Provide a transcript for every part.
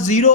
0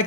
x،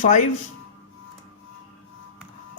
5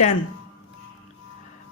10۔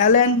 ln،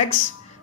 x،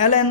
ln،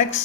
x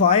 y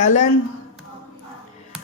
ln۔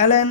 ln،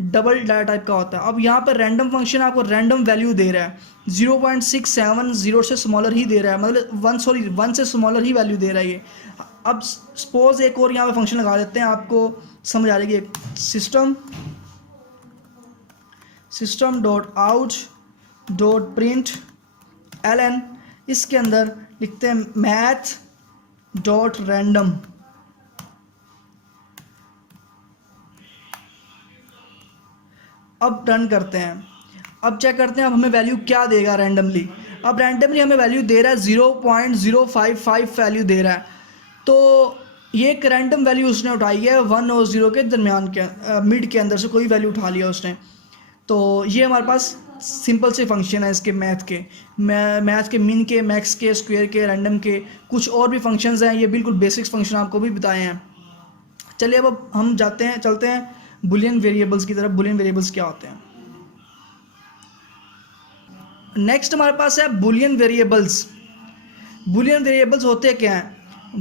double data type का होता है। अब यहाँ पर रैंडम फंक्शन आपको रैंडम वैल्यू दे रहा है, 0.670 से स्मॉलर ही दे रहा है, मतलब 1 से स्मॉलर ही वैल्यू दे रहा है ये। अब सपोज एक और यहाँ पे फंक्शन लगा देते हैं, आपको समझ आ जाएगी। System dot out dot print ln, इसके अंदर लिखते हैं मैथ डॉट रैंडम। अब रन करते हैं, अब चेक करते हैं अब हमें वैल्यू क्या देगा रैंडमली। अब रैंडमली हमें वैल्यू दे रहा है 0.055 वैल्यू दे रहा है। तो ये एक रैंडम वैल्यू उसने उठाई है 1 और 0 के दरमियान के मिड के अंदर से कोई वैल्यू उठा लिया उसने। तो ये हमारे पास सिंपल से फंक्शन है इसके मैथ के मिन के, मैक्स के, स्क्वायर के, रैंडम के, कुछ और भी फंक्शंस हैं। ये बिल्कुल बेसिक्स फंक्शन आपको भी बताए हैं। चलिए अब हम चलते हैं बुलियन वेरिएबल्स की तरफ। बुलियन वेरिएबल्स क्या होते हैं? नेक्स्ट हमारे पास है बुलियन वेरिएबल्स। बुलियन वेरिएबल्स होते क्या हैं?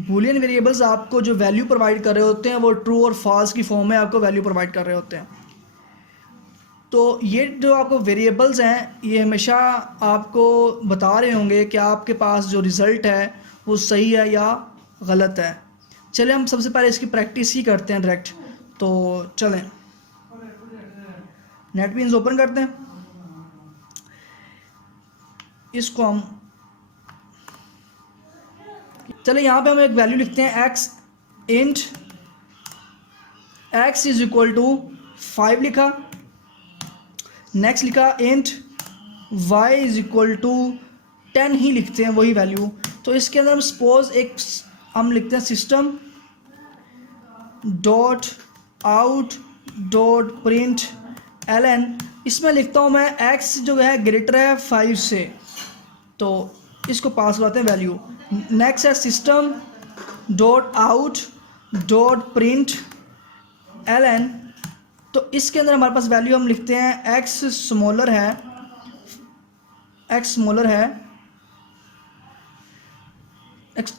बुलियन वेरिएबल्स आपको जो वैल्यू प्रोवाइड कर रहे होते हैं वो ट्रू और फॉल्स की फॉर्म में आपको वैल्यू प्रोवाइड कर रहे होते हैं। तो ये जो आपको वेरिएबल्स हैं ये हमेशा आपको बता रहे होंगे कि आपके पास जो रिज़ल्ट है वो सही है या गलत है। चलिए हम सबसे पहले इसकी प्रैक्टिस ही करते हैं डायरेक्ट। तो चलें नेटबीन्स ओपन करते हैं, इसको हम चलिए यहाँ पे हम एक वैल्यू लिखते हैं x int x is equal to 5 लिखा। नेक्स्ट लिखा int y is equal to 10 ही लिखते हैं वही वैल्यू। तो इसके अंदर हम सपोज हम लिखते हैं system dot out dot print ln। इसमें लिखता हूँ मैं x जो है ग्रेटर है 5 से, तो इसको पास करते हैं वैल्यू। नेक्स्ट है system dot out dot print ln। तो इसके अंदर हमारे पास वैल्यू हम लिखते हैं x स्मॉलर है x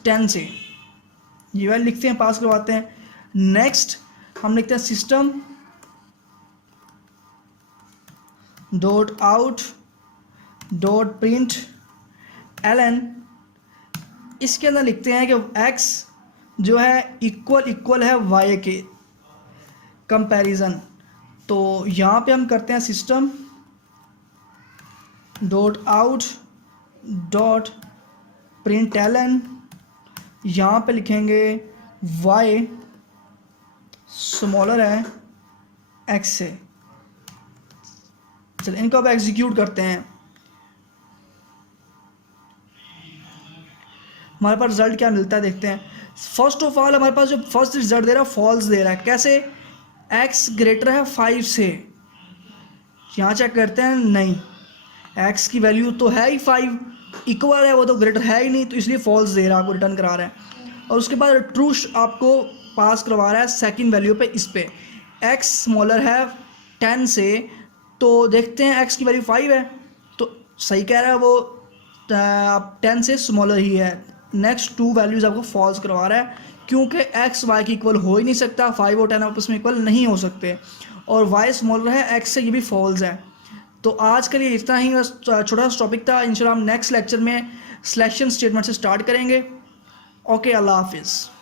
10 से, ये वैल्यू लिखते हैं, पास करवाते हैं। नेक्स्ट हम लिखते हैं system dot out dot print ln। इसके अंदर लिखते हैं कि x जो है इक्वल है y के कंपैरिजन। तो यहाँ पे हम करते हैं system dot out dot print ln, यहाँ पे लिखेंगे y स्मॉलर है x से। चलिए इनको अब एग्जीक्यूट करते हैं। हमारे पास रिजल्ट क्या मिलता है देखते हैं। फर्स्ट ऑफ ऑल हमारे पास जो फर्स्ट रिजल्ट दे रहा है फॉल्स दे रहा है। कैसे? x ग्रेटर है 5 से। यहाँ चेक करते हैं, नहीं x की वैल्यू तो है ही 5, इक्वल है वो तो ग्रेटर है ही नहीं, तो इसलिए फॉल्स दे रहा है, आपको रिटर्न करा रहा है। और उसके बाद ट्रू आपको पास करवा रहा है सेकंड वैल्यू पे। इस पे x स्मॉलर है 10 से, तो देखते हैं x की वैल्यू 5 है, तो सही कह रहा है वो, आप 10 से स्मॉलर ही है। नेक्स्ट 2 वैल्यूज़ आपको फॉल्स करवा रहा है क्योंकि x y की इक्वल हो ही नहीं सकता, 5 और 10 आपस में इक्वल नहीं हो सकते, और y स्मॉलर है x से, ये भी फॉल्स है। तो आज के लिए इतना ही छोटा सा टॉपिक था। इंशाल्लाह हम नेक्स्ट लेक्चर में सिलेक्शन स्टेटमेंट से स्टार्ट करेंगे। ओके, अल्लाह हाफिज़।